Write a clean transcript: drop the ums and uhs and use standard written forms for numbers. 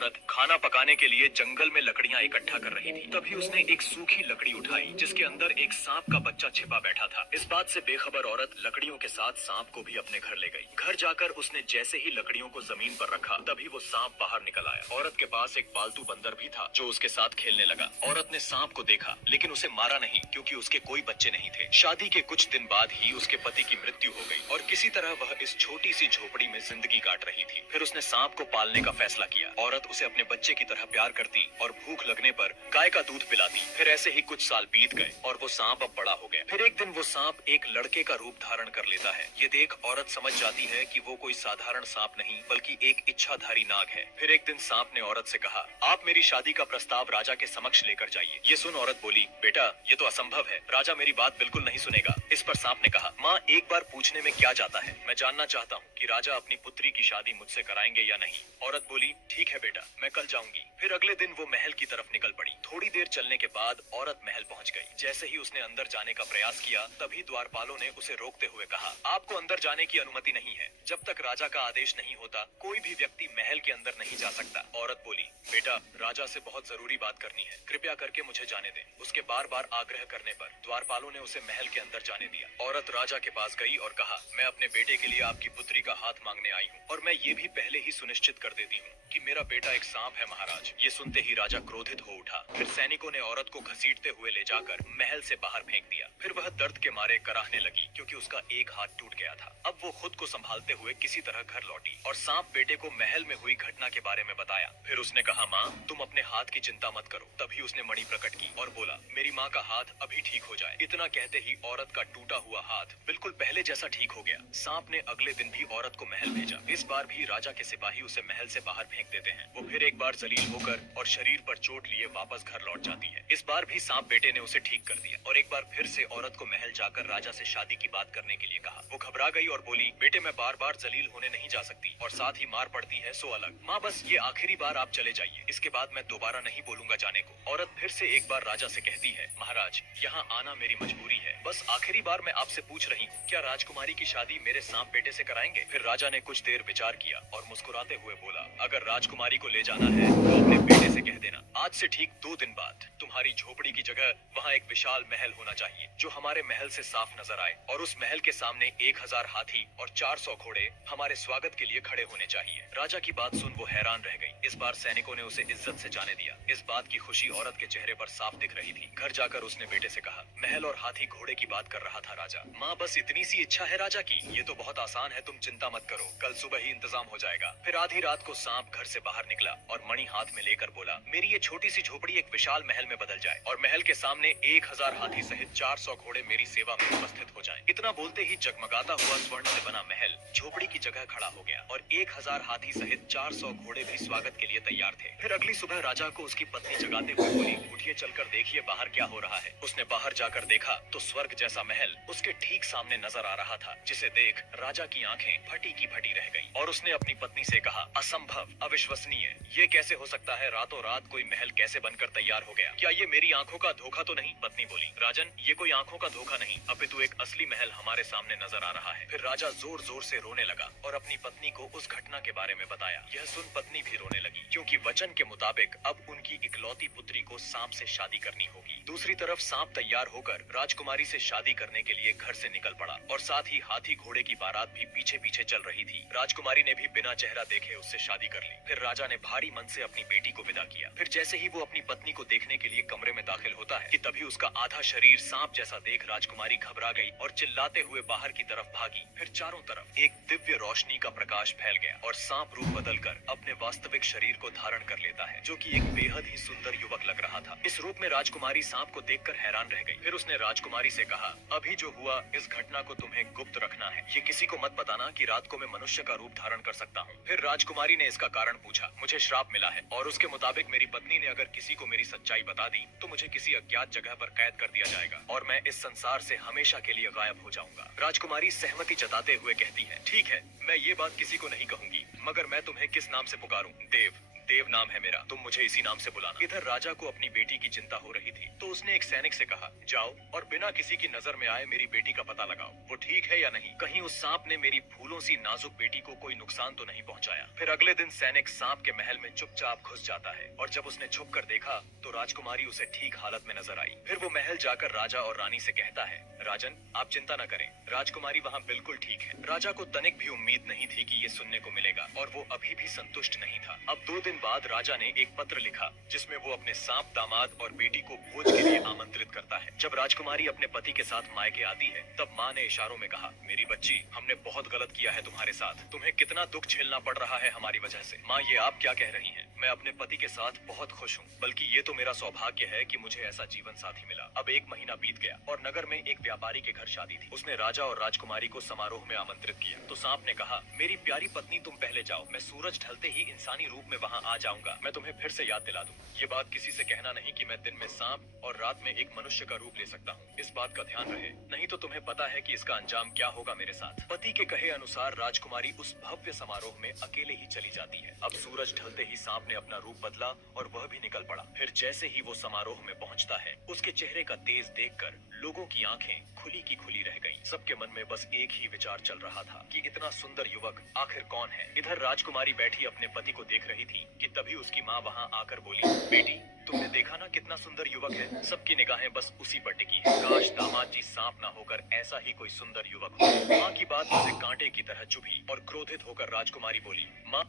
औरत खाना पकाने के लिए जंगल में लकड़ियां इकट्ठा कर रही थी। तभी उसने एक सूखी लकड़ी उठाई जिसके अंदर एक सांप का बच्चा छिपा बैठा था। इस बात से बेखबर औरत लकड़ियों के साथ सांप को भी अपने घर ले गई। घर जाकर उसने जैसे ही लकड़ियों को जमीन पर रखा तभी वो सांप बाहर निकल आया। औरत के पास एक पालतू बंदर भी था जो उसके साथ खेलने लगा। औरत ने सांप को देखा लेकिन उसे मारा नहीं क्योंकि उसके कोई बच्चे नहीं थे। शादी के कुछ दिन बाद ही उसके पति की मृत्यु हो गई और किसी तरह वह इस छोटी सी झोपड़ी में जिंदगी काट रही थी। फिर उसने सांप को पालने का फैसला किया। औरत उसे अपने बच्चे की तरह प्यार करती और भूख लगने पर गाय का दूध पिलाती। फिर ऐसे ही कुछ साल बीत गए और वो सांप अब बड़ा हो गया। फिर एक दिन वो सांप एक लड़के का रूप धारण कर लेता है। ये देख औरत समझ जाती है कि वो कोई साधारण सांप नहीं बल्कि एक इच्छाधारी नाग है। फिर एक दिन सांप ने औरत से कहा, आप मेरी शादी का प्रस्ताव राजा के समक्ष लेकर जाइए। ये सुन औरत बोली, बेटा ये तो असंभव है, राजा मेरी बात बिल्कुल नहीं सुनेगा। इस पर सांप ने कहा, माँ एक बार पूछने में क्या जाता है, मैं जानना चाहता हूँ कि राजा अपनी पुत्री की शादी मुझसे कराएंगे या नहीं। औरत बोली, ठीक है बेटा, मैं कल जाऊंगी। फिर अगले दिन वो महल की तरफ निकल पड़ी। थोड़ी देर चलने के बाद औरत महल पहुंच गई। जैसे ही उसने अंदर जाने का प्रयास किया तभी द्वारपालों ने उसे रोकते हुए कहा, आपको अंदर जाने की अनुमति नहीं है। जब तक राजा का आदेश नहीं होता कोई भी व्यक्ति महल के अंदर नहीं जा सकता। औरत बोली, बेटा राजा से बहुत जरूरी बात करनी है, कृपया करके मुझे जाने दें। उसके बार बार आग्रह करने पर द्वारपालों ने उसे महल के अंदर जाने दिया। औरत राजा के पास गई और कहा, मैं अपने बेटे के लिए आपकी पुत्री का हाथ मांगने आई हूँ और मैं ये भी पहले ही सुनिश्चित कर देती हूँ कि मेरा बेटा एक सांप है महाराज। ये सुनते ही राजा क्रोधित हो उठा। फिर सैनिकों ने औरत को घसीटते हुए ले जाकर महल से बाहर फेंक दिया। फिर वह दर्द के मारे कराहने लगी क्योंकि उसका एक हाथ टूट गया था। अब वो खुद को संभालते हुए किसी तरह घर लौटी और सांप बेटे को महल में हुई घटना के बारे में बताया। फिर उसने कहा, माँ तुम अपने हाथ की चिंता मत करो। तभी उसने मणि प्रकट की और बोला, मेरी माँ का हाथ अभी ठीक हो जाए। इतना कहते ही औरत का टूटा हुआ हाथ बिल्कुल पहले जैसा ठीक हो गया। सांप ने अगले दिन भी औरत को महल भेजा। इस बार भी राजा के सिपाही उसे महल से बाहर फेंक देते हैं। वो फिर एक बार जलील होकर और शरीर पर चोट लिए वापस घर लौट जाती है। इस बार भी सांप बेटे ने उसे ठीक कर दिया और एक बार फिर से औरत को महल जाकर राजा से शादी की बात करने के लिए कहा। वो घबरा गई और बोली, बेटे मैं बार बार जलील होने नहीं जा सकती और साथ ही मार पड़ती है सो अलग। माँ बस ये आखिरी बार आप चले जाइए, इसके बाद मैं दोबारा नहीं बोलूंगा जाने को। औरत फिर से एक बार राजा से कहती है, महाराज यहाँ आना मेरी मजबूरी है, बस आखिरी बार मैं आपसे पूछ रही हूँ, क्या राजकुमारी की शादी मेरे सांप बेटे से कराएंगे। फिर राजा ने कुछ देर विचार किया और मुस्कुराते हुए बोला, अगर राजकुमारी को ले जाना है तो अपने बेटे से कह देना, आज से ठीक 2 दिन बाद तुम्हारी झोपड़ी की जगह वहाँ एक विशाल महल होना चाहिए जो हमारे महल से साफ नजर आए और उस महल के सामने 1000 हाथी और 400 घोड़े हमारे स्वागत के लिए खड़े होने चाहिए। राजा की बात सुन वो हैरान रह गई। इस बार सैनिकों ने उसे इज्जत से जाने दिया। इस बात की खुशी औरत के चेहरे पर साफ दिख रही थी। घर जाकर उसने बेटे से कहा, महल और हाथी घोड़े की बात कर रहा था राजा। माँ बस इतनी सी इच्छा है राजा की, ये तो बहुत आसान है, तुम चिंता मत करो, कल सुबह ही इंतजाम हो जाएगा। फिर आधी रात को सांप घर से बाहर निकला और मणि हाथ में लेकर बोला, मेरी ये छोटी सी झोपड़ी एक विशाल महल में बदल जाए और महल के सामने 1000 हाथी सहित 400 घोड़े मेरी सेवा में उपस्थित हो जाएं। इतना बोलते ही जगमगाता हुआ स्वर्ण से बना महल झोपड़ी की जगह खड़ा हो गया और 1000 हाथी सहित 400 घोड़े भी स्वागत के लिए तैयार थे। फिर अगली सुबह राजा को उसकी पत्नी जगाते हुए बोली, उठिए चलकर देखिए बाहर क्या हो रहा है। उसने बाहर जाकर देखा तो स्वर्ग जैसा महल उसके ठीक सामने नजर आ रहा था, जिसे देख राजा की आंखें फटी की फटी रह गईं और उसने अपनी पत्नी से कहा, असंभव, अविश्वसनीय, ये कैसे हो सकता है, रातों रात कोई महल कैसे बनकर तैयार हो गया, क्या ये मेरी आंखों का धोखा तो नहीं। पत्नी बोली, राजन ये कोई आंखों का धोखा नहीं, अपितु एक असली महल हमारे सामने नजर आ रहा है। फिर राजा जोर जोर से रोने लगा और अपनी पत्नी को उस घटना के बारे में बताया। यह सुन पत्नी भी रोने लगी क्योंकि वचन के मुताबिक अब उनकी इकलौती पुत्री को सांप से शादी करनी होगी। दूसरी तरफ सांप तैयार होकर राजकुमारी से शादी करने के लिए घर से निकल पड़ा और साथ ही हाथी घोड़े की बारात भी पीछे पीछे चल रही थी। राजकुमारी ने भी बिना चेहरा देखे उससे शादी कर ली। फिर राजा ने भारी मन से अपनी बेटी को विदा किया। फिर जैसे ही वो अपनी पत्नी को देखने के लिए कमरे में दाखिल होता है कि तभी उसका आधा शरीर सांप जैसा देख राजकुमारी घबरा गई और चिल्लाते हुए बाहर की तरफ भागी। फिर चारों तरफ एक दिव्य रोशनी का प्रकाश फैल गया और सांप रूप बदलकर अपने वास्तविक शरीर को धारण कर लेता है, जो कि एक बेहद ही सुंदर युवक लग रहा था। इस रूप में राजकुमारी सांप को देखकर हैरान रह गई। फिर उसने राजकुमारी से कहा, अभी जो हुआ इस घटना को तुम्हें गुप्त रखना है, ये किसी को मत बताना कि रात को मैं मनुष्य का रूप धारण कर सकता हूँ। फिर राजकुमारी ने इसका कारण पूछा। मुझे श्राप मिला है और उसके मुताबिक मेरी पत्नी ने अगर किसी को मेरी सच्चाई बता दी तो मुझे किसी अज्ञात जगह पर कैद कर दिया जाएगा और मैं इस संसार से हमेशा के लिए गायब हो जाऊंगा। राजकुमारी सहमति जताते हुए कहती है, ठीक है, मैं ये बात किसी को नहीं कहूंगी, मगर मैं तुम्हें किस नाम से पुकारूं। देव। देव नाम है मेरा, तुम मुझे इसी नाम से बुलाना। इधर राजा को अपनी बेटी की चिंता हो रही थी, तो उसने एक सैनिक से कहा, जाओ और बिना किसी की नजर में आए मेरी बेटी का पता लगाओ, वो ठीक है या नहीं, कहीं उस सांप ने मेरी फूलों सी नाजुक बेटी को कोई नुकसान तो नहीं पहुंचाया। फिर अगले दिन सैनिक सांप के महल में चुपचाप घुस जाता है, और जब उसने छुप कर देखा तो राजकुमारी उसे ठीक हालत में नजर आई। फिर वो महल जाकर राजा और रानी से कहता है, राजन आप चिंता न करें, राजकुमारी वहाँ बिल्कुल ठीक है। राजा को तनिक भी उम्मीद नहीं थी कि ये सुनने को मिलेगा, और वो अभी भी संतुष्ट नहीं था। अब 2 दिन बाद राजा ने एक पत्र लिखा, जिसमें वो अपने सांप दामाद और बेटी को भोज के लिए आमंत्रित करता है। जब राजकुमारी अपने पति के साथ मायके आती है, तब माँ ने इशारों में कहा, मेरी बच्ची, हमने बहुत गलत किया है तुम्हारे साथ, तुम्हें कितना दुख झेलना पड़ रहा है हमारी वजह से। माँ ये आप क्या कह रही हैं? मैं अपने पति के साथ बहुत खुश हूँ, बल्कि ये तो मेरा सौभाग्य है कि मुझे ऐसा जीवन साथी मिला। अब 1 महीना बीत गया और नगर में एक व्यापारी के घर शादी थी। उसने राजा और राजकुमारी को समारोह में आमंत्रित किया। तो सांप ने कहा, मेरी प्यारी पत्नी तुम पहले जाओ, मैं सूरज ढलते ही इंसानी रूप में वहाँ आ जाऊंगा। मैं तुम्हें फिर से याद दिला दूं, ये बात किसी से कहना नहीं कि मैं दिन में सांप और रात में एक मनुष्य का रूप ले सकता हूँ। इस बात का ध्यान रहे, नहीं तो तुम्हें पता है कि इसका अंजाम क्या होगा मेरे साथ। पति के कहे अनुसार राजकुमारी उस भव्य समारोह में अकेले ही चली जाती है। अब सूरज ढलते ही सांप ने अपना रूप बदला और वह भी निकल पड़ा। फिर जैसे ही वो समारोह में पहुंचता है, उसके चेहरे का तेज देखकर लोगों की आंखें खुली की खुली रह गईं। सबके मन में बस एक ही विचार चल रहा था कि इतना सुंदर युवक आखिर कौन है। इधर राजकुमारी बैठी अपने पति को देख रही थी कि तभी उसकी माँ वहाँ आकर बोली, बेटी तुमने देखा ना कितना सुंदर युवक है। सबकी निगाहें बस उसी पर टिकी है। काश दामाद जी सांप ना होकर ऐसा ही कोई सुंदर युवक हो। माँ की बात उसे कांटे की तरह चुभी और क्रोधित होकर राजकुमारी बोली, माँ